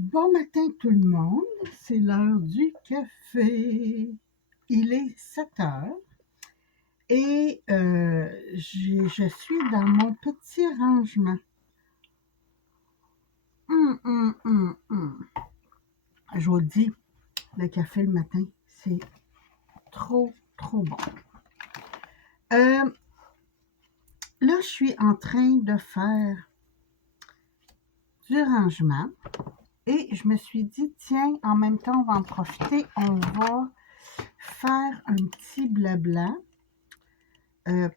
Bon matin tout le monde, c'est l'heure du café. Il est 7 heures et je suis dans mon petit rangement. Hum. Je vous le dis, le café le matin, c'est trop bon. Là, je suis en train de faire du rangement et je me suis dit, tiens, en même temps, on va en profiter, on va faire un petit blabla.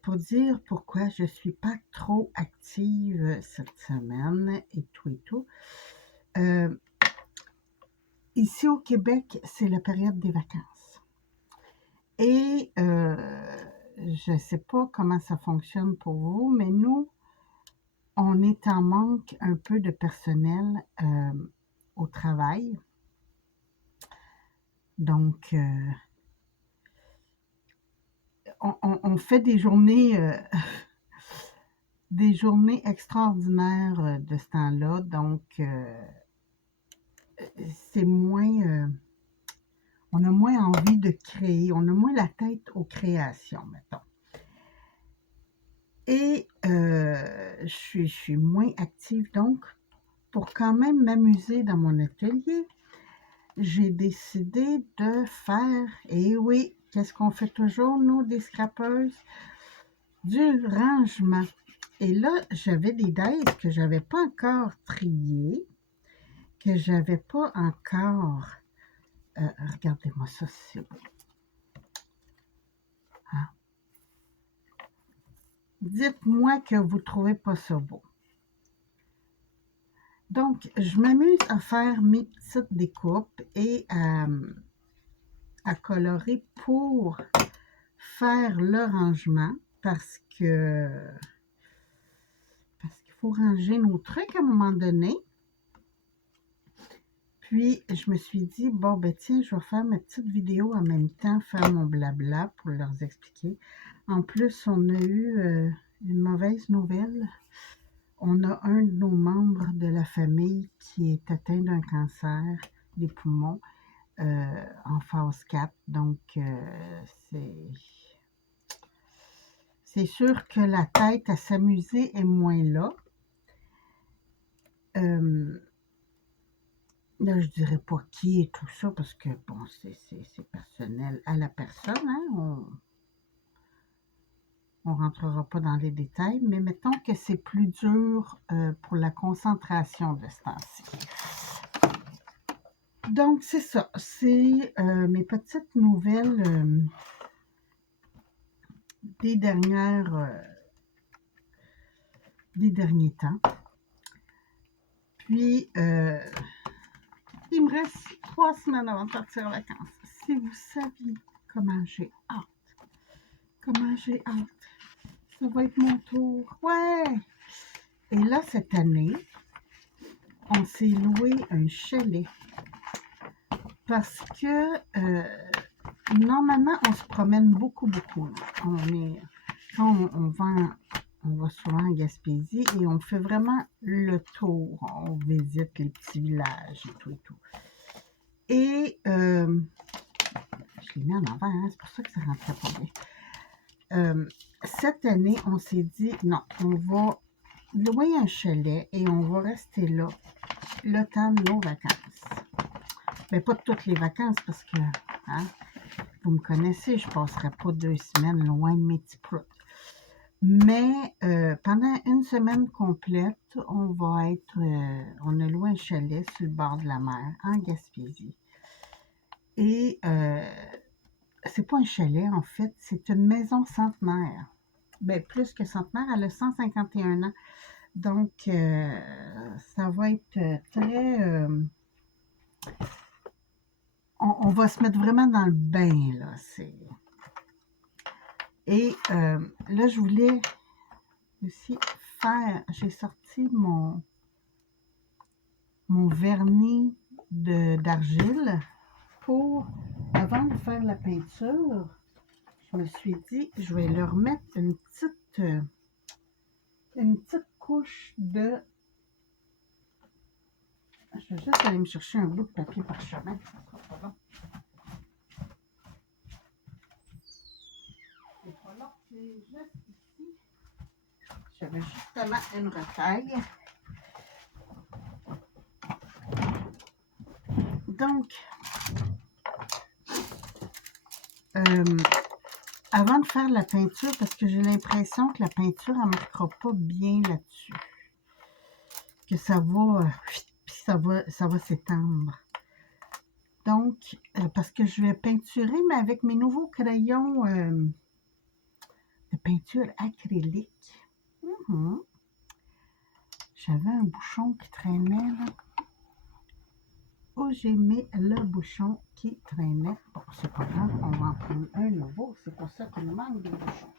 Pour dire pourquoi je ne suis pas trop active cette semaine et tout. Ici au Québec, c'est la période des vacances. Et je ne sais pas comment ça fonctionne pour vous, mais nous, on est en manque un peu de personnel au travail. Donc, on fait des journées extraordinaires de ce temps-là. Donc, c'est moins, on a moins envie de créer, on a moins la tête aux créations, mettons. Et je suis moins active, donc, pour quand même m'amuser dans mon atelier, j'ai décidé de faire, et oui, qu'est-ce qu'on fait toujours, nous, des scrapeuses? Du rangement. Et là, j'avais des dies que je n'avais pas encore triées, que je n'avais pas encore... regardez-moi ça, c'est beau. Hein? Dites-moi que vous ne trouvez pas ça beau. Donc, je m'amuse à faire mes petites découpes et à colorer pour faire le rangement parce qu'il faut ranger nos trucs à un moment donné. Puis, je me suis dit, bon, ben tiens, je vais faire ma petite vidéo en même temps, faire mon blabla pour leur expliquer. En plus, on a eu une mauvaise nouvelle. On a un de nos membres de la famille qui est atteint d'un cancer des poumons en phase 4. Donc, c'est sûr que la tête à s'amuser est moins là. Là, je dirais pas qui et tout ça, parce que, bon, c'est personnel à la personne, hein? On rentrera pas dans les détails, mais mettons que c'est plus dur pour la concentration de ce temps-ci. Donc, c'est ça. C'est mes petites nouvelles des derniers temps. Puis, il me reste 3 semaines avant de partir en vacances. Si vous saviez comment j'ai hâte. Comment j'ai hâte. Ça va être mon tour. Ouais! Et là, cette année, on s'est loué un chalet. Parce que normalement, on se promène beaucoup. Quand on va souvent à Gaspésie et on fait vraiment le tour. On visite les petits villages et tout. Et je l'ai mis en envers, hein, c'est pour ça que ça rentrait pas bien. Cette année, on s'est dit, non, on va louer un chalet et on va rester là le temps de nos vacances. Mais pas toutes les vacances parce que, hein, vous me connaissez, je ne passerai pas 2 semaines loin de mes petits proutes. Mais pendant une semaine complète, on a loué un chalet sur le bord de la mer, en Gaspésie. Et c'est pas un chalet, en fait, c'est une maison centenaire. Ben, plus que centenaire, elle a 151 ans. Donc, ça va être très... on va se mettre vraiment dans le bain, là. Et là, je voulais aussi faire... J'ai sorti mon vernis d'argile pour, avant de faire la peinture, je me suis dit, je vais leur mettre une petite couche de... Je vais juste aller me chercher un bout de papier parchemin. Ça sera pas long. C'est pas long, c'est juste ici. J'avais justement une retaille. Donc, avant de faire la peinture, parce que j'ai l'impression que la peinture, elle ne marquera pas bien là-dessus. Que ça va, puis ça va s'étendre. Donc, parce que je vais peinturer, mais avec mes nouveaux crayons de peinture acrylique. J'avais un bouchon qui traînait là. Où j'ai mis le bouchon qui traînait. Bon, c'est pas grave, on va en prendre un nouveau. C'est pour ça qu'il nous manque de bouchons.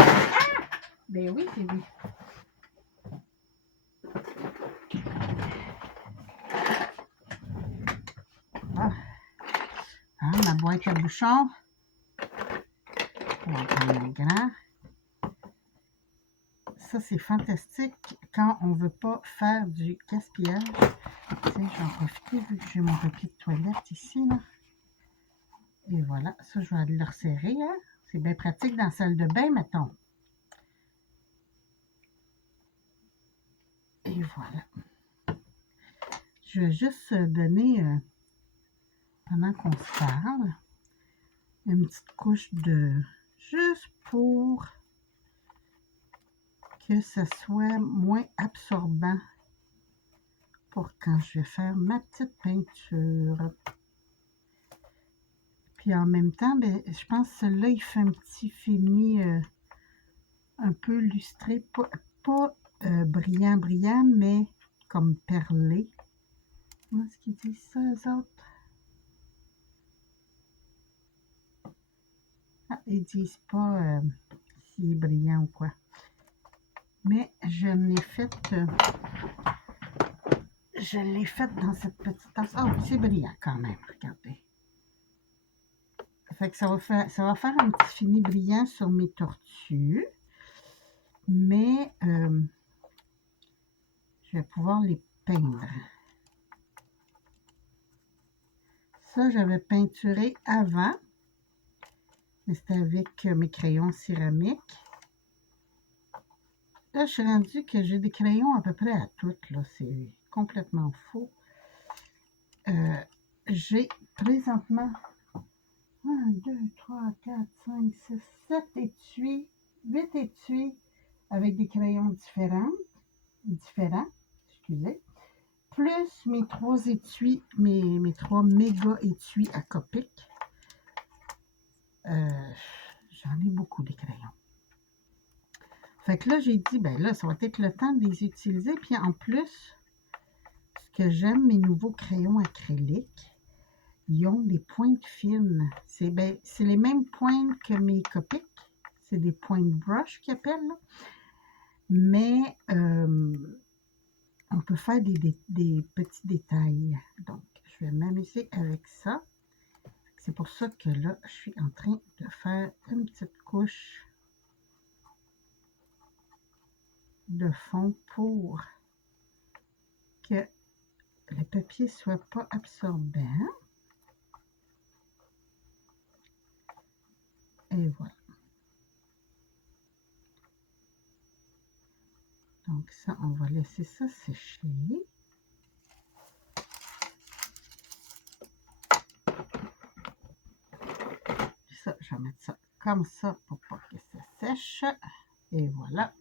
Ah! Ben oui, c'est lui. Ah. Hein, ma boîte à bouchons. On va prendre un grand. Ça, c'est fantastique quand on ne veut pas faire du gaspillage. Tiens, je vais en profiter vu que j'ai mon papier de toilette ici. Là. Et voilà, ça, je vais aller le resserrer. Hein? C'est bien pratique dans la salle de bain, mettons. Et voilà. Je vais juste donner, pendant qu'on se parle, une petite couche de... Juste pour que ça soit moins absorbant pour quand je vais faire ma petite peinture. Puis en même temps, ben, je pense que celui-là, il fait un petit fini un peu lustré, pas brillant, mais comme perlé. Comment est-ce qu'ils disent ça, eux autres? Ah, ils disent pas s'il est brillant ou quoi. Mais je l'ai fait dans cette petite tasse. Oh, c'est brillant quand même, regardez. Fait que ça va faire un petit fini brillant sur mes tortues. Mais je vais pouvoir les peindre. Ça, j'avais peinturé avant. Mais c'était avec mes crayons céramiques. Là, je suis rendue que j'ai des crayons à peu près à toutes. Là, c'est complètement faux. J'ai présentement 1, 2, 3, 4, 5, 6, 7 étuis, 8 étuis avec des crayons différents, excusez, plus mes 3 étuis, mes 3 méga étuis à Copic. J'en ai beaucoup des crayons. Fait que là, j'ai dit, ben là, ça va être le temps de les utiliser. Puis en plus, ce que j'aime, mes nouveaux crayons acryliques, ils ont des pointes fines. C'est les mêmes pointes que mes Copic. C'est des pointes brush qu'ils appellent. Là. Mais on peut faire des petits détails. Donc, je vais m'amuser avec ça. C'est pour ça que là, je suis en train de faire une petite couche de fond pour que le papier ne soit pas absorbant. Et voilà. Donc ça, on va laisser ça sécher. Puis ça, je vais mettre ça comme ça pour pas que ça sèche. Et voilà.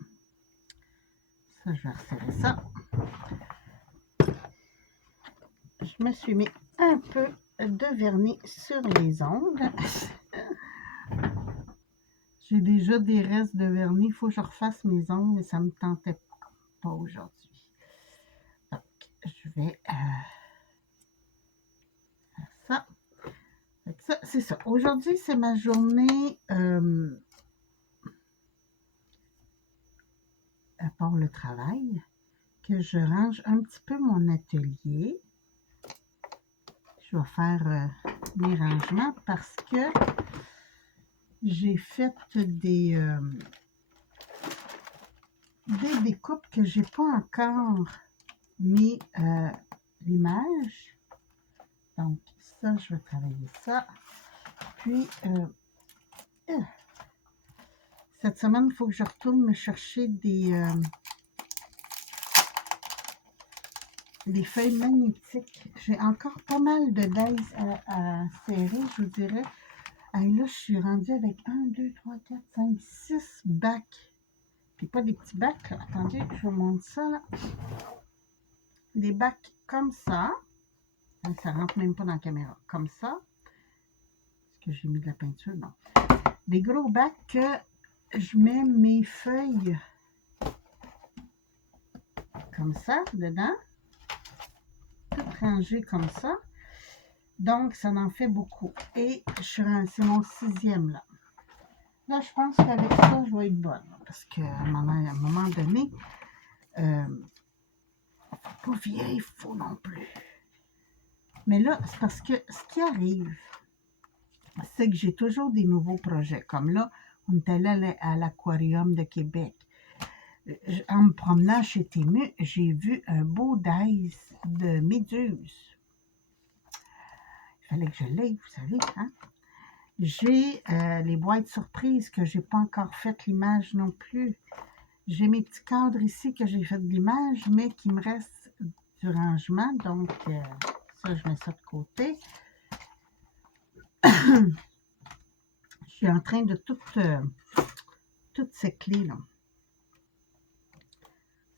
Ça, je vais resserrer ça. Je me suis mis un peu de vernis sur les ongles. J'ai déjà des restes de vernis. Il faut que je refasse mes ongles, mais ça ne me tentait pas aujourd'hui. Donc, je vais faire ça. Ça, c'est ça. Aujourd'hui, c'est ma journée, à part le travail, que je range un petit peu mon atelier. Je vais faire mes rangements parce que j'ai fait des découpes que j'ai pas encore mis l'image. Donc, ça, je vais travailler ça. Puis, cette semaine, il faut que je retourne me chercher des feuilles magnétiques. J'ai encore pas mal de dies à serrer, je vous dirais. Et là, je suis rendue avec 1, 2, 3, 4, 5, 6 bacs. Puis pas des petits bacs, là. Attendez, je vous montre ça, là. Des bacs comme ça. Ça rentre même pas dans la caméra. Comme ça. Est-ce que j'ai mis de la peinture? Non. Des gros bacs que je mets mes feuilles comme ça, dedans. Toutes rangées comme ça. Donc, ça en fait beaucoup. Et c'est mon 6e, là. Là, je pense qu'avec ça, je vais être bonne. Parce qu'à un moment donné, pas vieille, faut non plus. Mais là, c'est parce que ce qui arrive, c'est que j'ai toujours des nouveaux projets. Comme là, on est allé à l'Aquarium de Québec. En me promenant chez Temu, j'ai vu un beau dice de méduse. Il fallait que je l'aie, vous savez, hein? J'ai les boîtes surprises que je n'ai pas encore fait l'image non plus. J'ai mes petits cadres ici que j'ai fait de l'image, mais qui me reste du rangement. Donc, ça, je mets ça de côté. Je suis en train de toutes ces clés-là.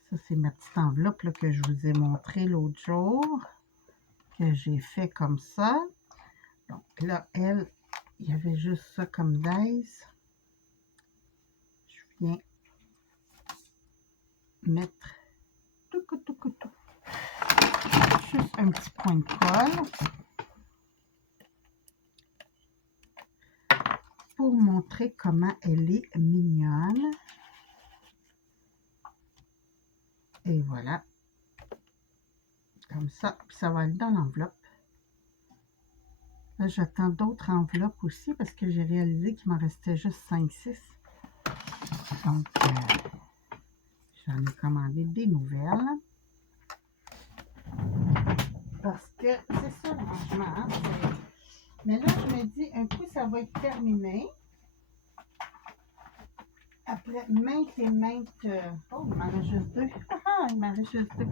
Ça, c'est ma petite enveloppe là, que je vous ai montré l'autre jour, que j'ai fait comme ça. Donc là, elle, il y avait juste ça comme dice. Je viens mettre tout. Juste un petit point de colle pour montrer comment elle est mignonne. Et voilà. Comme ça, puis ça va aller dans l'enveloppe. Là, j'attends d'autres enveloppes aussi parce que j'ai réalisé qu'il m'en restait juste 5-6. Donc, j'en ai commandé des nouvelles. Parce que c'est ça le rangement. Hein, mais là, je me dis, un coup, ça va être terminé. Après maintes et maintes... oh, il m'en reste juste 2. Il m'en reste juste 2.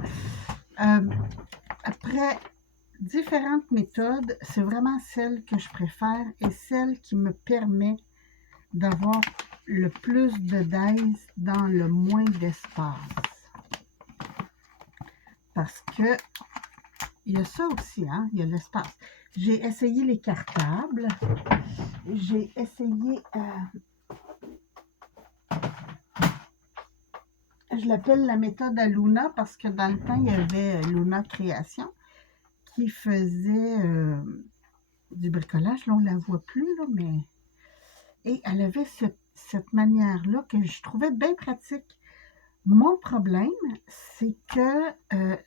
Après différentes méthodes, c'est vraiment celle que je préfère et celle qui me permet d'avoir le plus de dice dans le moins d'espace. Parce que il y a ça aussi, hein, il y a l'espace. J'ai essayé les cartables. J'ai essayé... je l'appelle la méthode à Luna parce que dans le temps, il y avait Luna Création qui faisait du bricolage. Là, on ne la voit plus, là, mais... Et elle avait cette manière-là que je trouvais bien pratique. Mon problème, c'est que je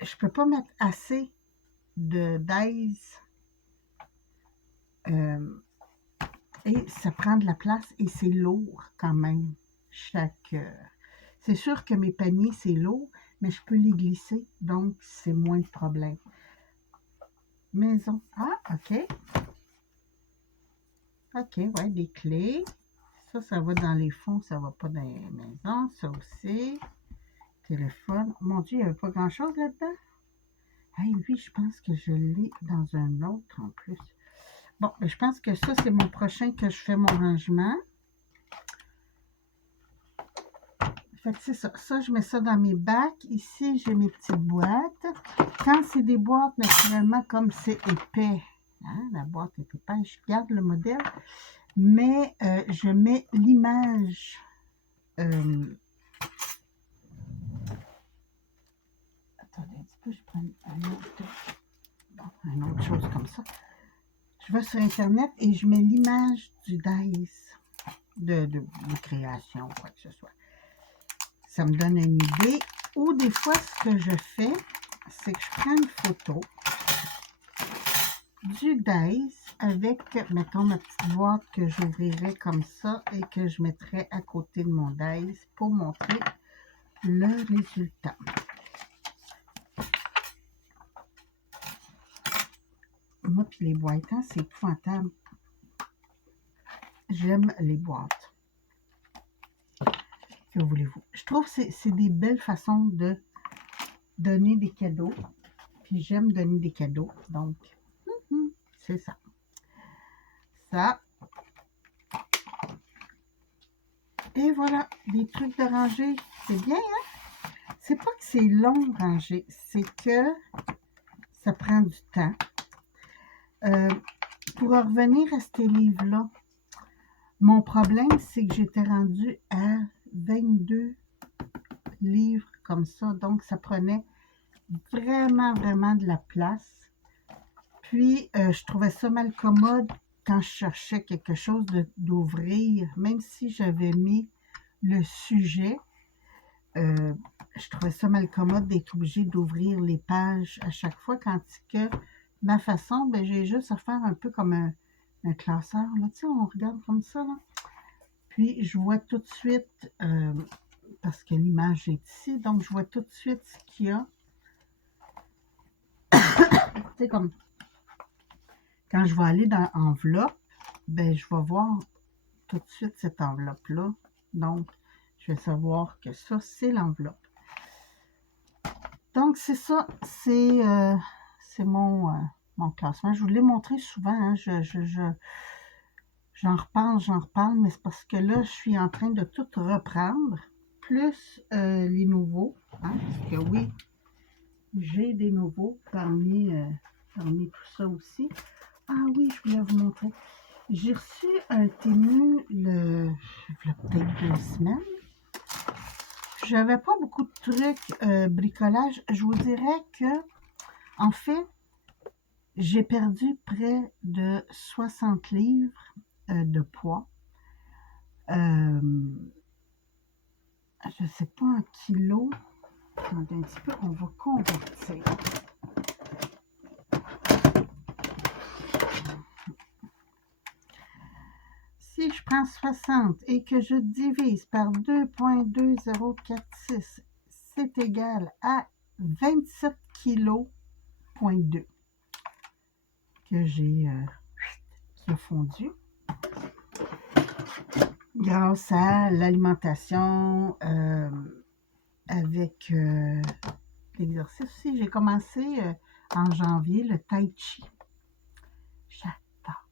ne peux pas mettre assez de dice et ça prend de la place et c'est lourd quand même. C'est sûr que mes paniers, c'est lourd, mais je peux les glisser, donc c'est moins de problème. Maison. Ah, OK. OK, ouais, des clés. Ça va dans les fonds, ça va pas dans les maisons. Ça aussi. Téléphone. Mon Dieu, il n'y avait pas grand-chose là-dedans. Hey, oui, je pense que je l'ai dans un autre en plus. Bon, je pense que ça, c'est mon prochain que je fais mon rangement. Fait que c'est ça. Ça, je mets ça dans mes bacs. Ici, j'ai mes petites boîtes. Quand c'est des boîtes, naturellement, comme c'est épais, hein, la boîte est épaisse, je garde le modèle, mais je mets l'image. Attendez un petit peu, je prends une autre chose comme ça. Je vais sur Internet et je mets l'image du dice de création, quoi que ce soit. Ça me donne une idée. Ou des fois, ce que je fais, c'est que je prends une photo du dice avec, mettons, ma petite boîte que j'ouvrirai comme ça et que je mettrai à côté de mon dice pour montrer le résultat. Moi, puis les boîtes, hein, c'est épouvantable. J'aime les boîtes. Que voulez-vous? Je trouve que c'est des belles façons de donner des cadeaux. Puis j'aime donner des cadeaux. Donc, c'est ça. Ça. Et voilà, des trucs de rangée. C'est bien, hein? C'est pas que c'est long ranger, c'est que ça prend du temps. Pour revenir à ces livres-là, mon problème, c'est que j'étais rendue à 22 livres comme ça. Donc, ça prenait vraiment, vraiment de la place. Puis, je trouvais ça mal commode quand je cherchais quelque chose d'ouvrir. Même si j'avais mis le sujet, je trouvais ça mal commode d'être obligée d'ouvrir les pages à chaque fois. Quand que ma façon, ben, j'ai juste à faire un peu comme un classeur. Là, tu sais, on regarde comme ça. Là. Puis, je vois tout de suite, parce que l'image est ici, donc je vois tout de suite ce qu'il y a. Tu sais, comme quand je vais aller dans l'enveloppe, ben, je vais voir tout de suite cette enveloppe-là. Donc, je vais savoir que ça, c'est l'enveloppe. Donc, c'est ça, c'est mon classement. Je vous l'ai montré souvent, hein, j'en reparle, mais c'est parce que là, je suis en train de tout reprendre, plus les nouveaux, hein, parce que oui, j'ai des nouveaux parmi tout ça aussi. Ah oui, je voulais vous montrer. J'ai reçu un Temu il y a peut-être 2 semaines. J'avais pas beaucoup de trucs bricolage. Je vous dirais que, en fait, j'ai perdu près de 60 livres de poids. Je ne sais pas un kilo. Attendez un petit peu, on va convertir. Si je prends 60 et que je divise par 2,2046, c'est égal à 27 kg, que j'ai qui a fondu. Grâce à l'alimentation, avec l'exercice aussi. J'ai commencé en janvier le tai chi. J'adore.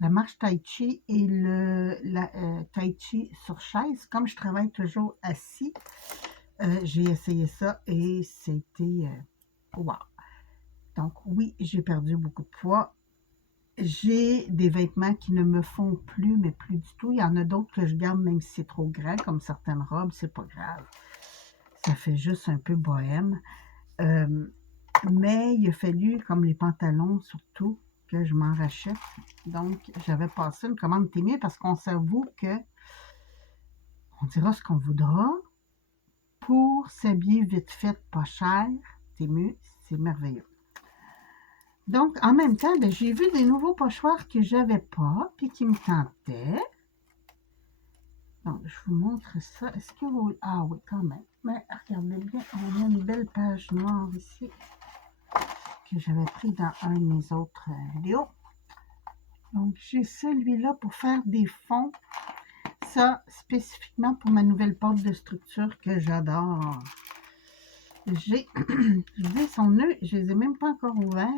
La marche tai chi et la tai chi sur chaise. Comme je travaille toujours assis, j'ai essayé ça et c'était wow. Donc oui, j'ai perdu beaucoup de poids. J'ai des vêtements qui ne me font plus, mais plus du tout. Il y en a d'autres que je garde même si c'est trop grand, comme certaines robes, c'est pas grave. Ça fait juste un peu bohème. Mais il a fallu, comme les pantalons surtout, que je m'en rachète. Donc, j'avais passé une commande Temu parce qu'on s'avoue que on dira ce qu'on voudra. Pour s'habiller vite fait, pas cher, Temu, c'est merveilleux. Donc, en même temps, ben, j'ai vu des nouveaux pochoirs que je n'avais pas puis qui me tentaient. Donc, je vous montre ça. Est-ce que vous... Ah oui, quand même. Mais regardez bien, on a une belle page noire ici que j'avais pris dans un de mes autres vidéos. Donc, j'ai celui-là pour faire des fonds. Ça, spécifiquement pour ma nouvelle porte de structure que j'adore. J'ai, je vous dis, son nœud, je ne les ai même pas encore ouverts.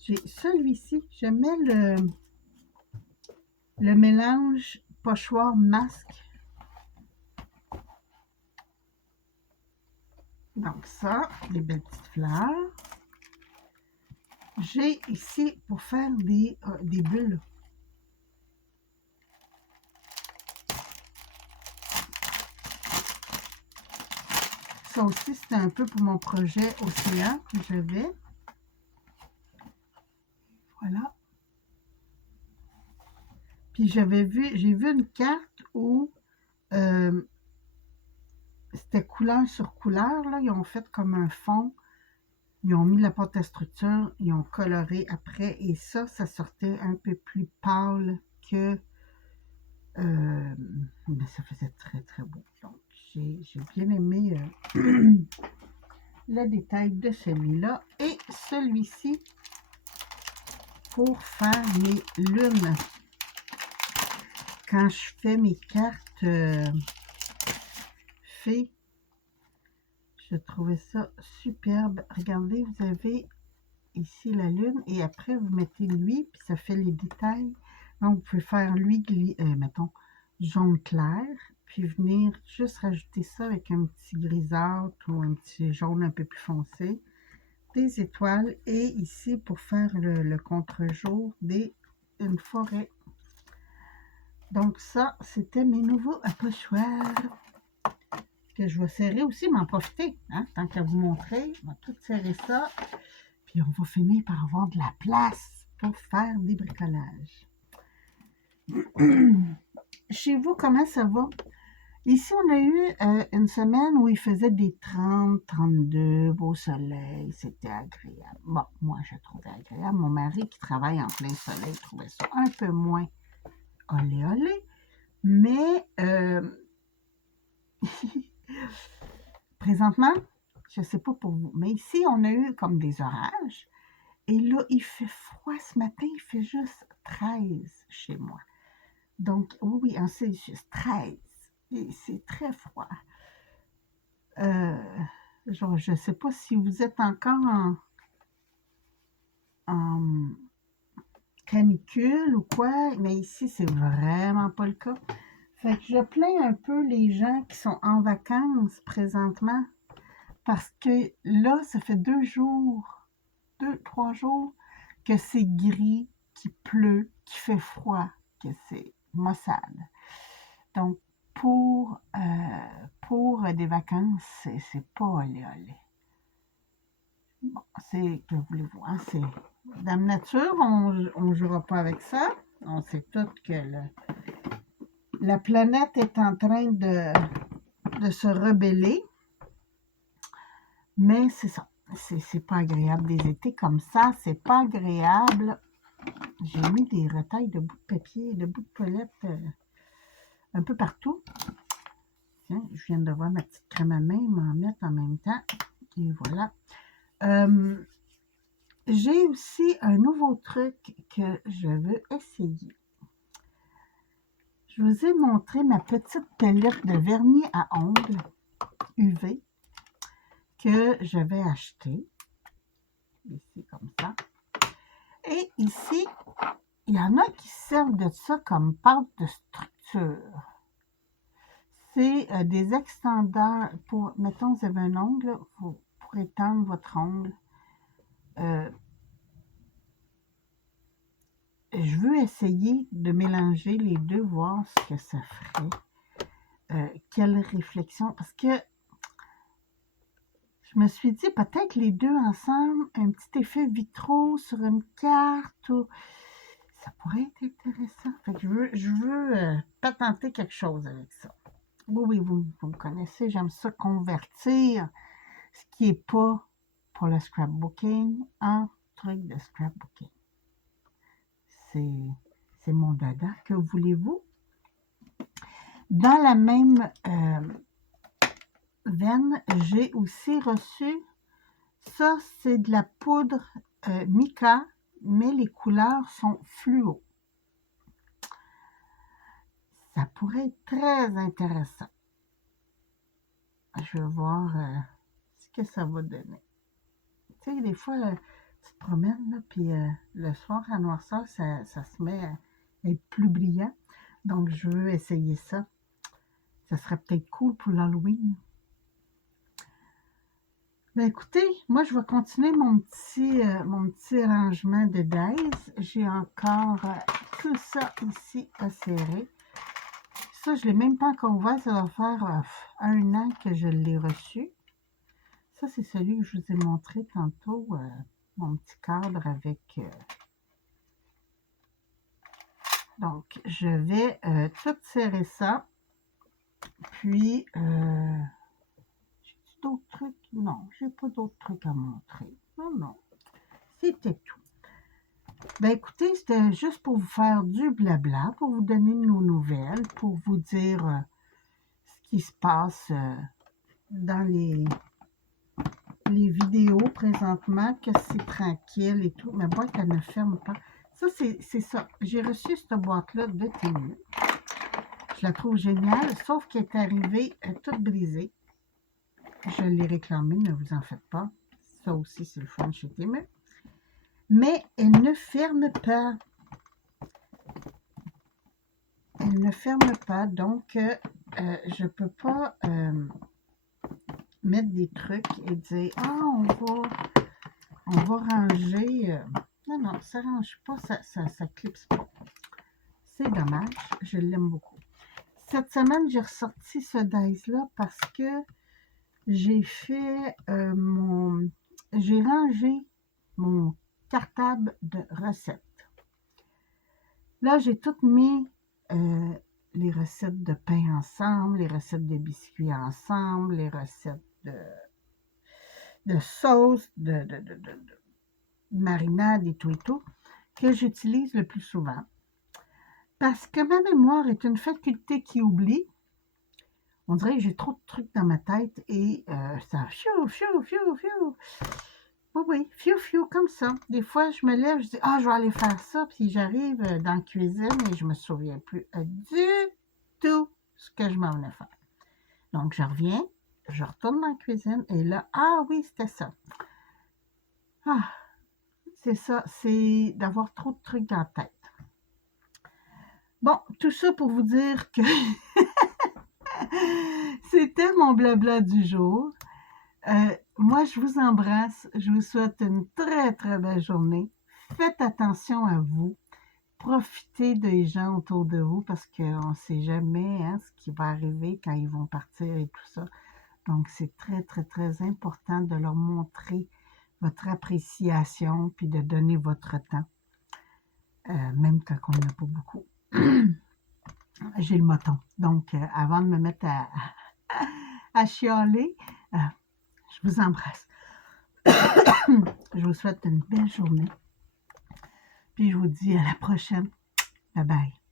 J'ai celui-ci, je mets le mélange pochoir masque. Donc ça, des belles petites fleurs. J'ai ici pour faire des bulles. Ça aussi, c'était un peu pour mon projet océan que j'avais. Voilà. Puis j'ai vu une carte où c'était couleur sur couleur, là. Ils ont fait comme un fond. Ils ont mis la pâte à structure, ils ont coloré après, et ça sortait un peu plus pâle que... mais ça faisait très, très beau. Donc, j'ai bien aimé le détail de celui-là. Et celui-ci, pour faire mes lunes. Quand je fais mes cartes fées, je trouvais ça superbe. Regardez, vous avez ici la lune et après vous mettez lui, puis ça fait les détails. Donc vous pouvez faire lui, mettons, jaune clair, puis venir juste rajouter ça avec un petit grisâtre ou un petit jaune un peu plus foncé, des étoiles, et ici pour faire le contre-jour, une forêt. Donc ça, c'était mes nouveaux pochoirs que je vais serrer aussi, m'en profiter, hein, tant qu'à vous montrer. On va tout serrer ça. Puis on va finir par avoir de la place pour faire des bricolages. Chez vous, comment ça va? Ici, on a eu une semaine où il faisait des 30, 32, beau soleil. C'était agréable. Bon, moi, je trouvais agréable. Mon mari, qui travaille en plein soleil, trouvait ça un peu moins olé olé. Mais présentement, je ne sais pas pour vous, mais ici, on a eu comme des orages. Et là, il fait froid ce matin, il fait juste 13 chez moi. Donc, oui, en Celsius, 13. Et c'est très froid. Genre, je ne sais pas si vous êtes encore en canicule ou quoi, mais ici, c'est vraiment pas le cas. Fait que je plains un peu les gens qui sont en vacances présentement parce que là, ça fait 3 jours que c'est gris, qu'il pleut, qu'il fait froid, que c'est maussade. Donc, pour des vacances, c'est pas olé olé. Bon, c'est, que voulez-vous, hein, c'est Dame Nature, on ne jouera pas avec ça. On sait tous que la planète est en train de se rebeller. Mais c'est ça. C'est pas agréable des étés comme ça. C'est pas agréable. J'ai mis des retailles de bouts de papier, de bouts de toilette un peu partout. Tiens, je viens de voir ma petite crème à main m'en mettre en même temps. Et voilà. J'ai aussi un nouveau truc que je veux essayer. Je vous ai montré ma petite palette de vernis à ongles UV que j'avais acheté. Ici, comme ça. Et ici, il y en a qui servent de ça comme pâte de structure. C'est des extendeurs pour, mettons, vous avez un ongle, pour étendre votre ongle. Je veux essayer de mélanger les deux, voir ce que ça ferait. Quelle réflexion, parce que je me suis dit, peut-être les deux ensemble, un petit effet vitraux sur une carte, ou... ça pourrait être intéressant. Fait que je veux patenter quelque chose avec ça. Oui, vous me connaissez, j'aime ça convertir ce qui n'est pas pour le scrapbooking en truc de scrapbooking. C'est mon dada, que voulez-vous? Dans la même veine, j'ai aussi reçu, ça c'est de la poudre mica, mais les couleurs sont fluo. Ça pourrait être très intéressant. Je vais voir ce que ça va donner. Tu sais, des fois, tu te promènes, là, puis le soir, à noirceur, ça se met à être plus brillant. Donc, je veux essayer ça. Ça serait peut-être cool pour l'Halloween. Ben écoutez, moi, je vais continuer mon petit arrangement de dice. J'ai encore tout ça ici à serrer. Ça, je ne l'ai même pas encore ouvert. Ça va faire 1 an que je l'ai reçu. Ça, c'est celui que je vous ai montré tantôt. Mon petit cadre avec Donc, je vais tout serrer ça. Puis, j'ai d'autres trucs? Non, j'ai pas d'autres trucs à montrer. Non, non, c'était tout. Ben écoutez, c'était juste pour vous faire du blabla, pour vous donner de nos nouvelles, pour vous dire ce qui se passe dans les vidéos présentement, que c'est tranquille et tout. Ma boîte, elle ne ferme pas. Ça, c'est ça. J'ai reçu cette boîte-là de Temu. Je la trouve géniale, sauf qu'elle est arrivée toute brisée. Je l'ai réclamée, ne vous en faites pas. Ça aussi, c'est le fun chez Temu. Mais elle ne ferme pas. Elle ne ferme pas, donc je ne peux pas mettre des trucs et dire « Ah, on va ranger. Non, non, ça ne range pas, ça clipse pas. C'est dommage, je l'aime beaucoup. Cette semaine, j'ai ressorti ce dice-là parce que j'ai fait j'ai rangé mon cartable de recettes. Là, j'ai tout mis les recettes de pain ensemble, les recettes de biscuits ensemble, les recettes de sauce, de marinade et tout, que j'utilise le plus souvent. Parce que ma mémoire est une faculté qui oublie. On dirait que j'ai trop de trucs dans ma tête et ça fiou, fiou, fiou, fiou. Oui, fiou, fiou, comme ça. Des fois, je me lève, je dis « Ah, je vais aller faire ça », puis j'arrive dans la cuisine et je me souviens plus du tout ce que je m'en venais faire. Donc, je reviens, je retourne dans la cuisine et là, ah oui, c'était ça. Ah, c'est ça, c'est d'avoir trop de trucs dans la tête. Bon, tout ça pour vous dire que c'était mon blabla du jour. Moi, je vous embrasse. Je vous souhaite une très, très belle journée. Faites attention à vous. Profitez des gens autour de vous parce qu'on ne sait jamais ce qui va arriver quand ils vont partir et tout ça. Donc, c'est très, très, très important de leur montrer votre appréciation puis de donner votre temps, même quand on n'a pas beaucoup. J'ai le moton. Donc, avant de me mettre à chialer, je vous embrasse. Je vous souhaite une belle journée. Puis je vous dis à la prochaine. Bye bye.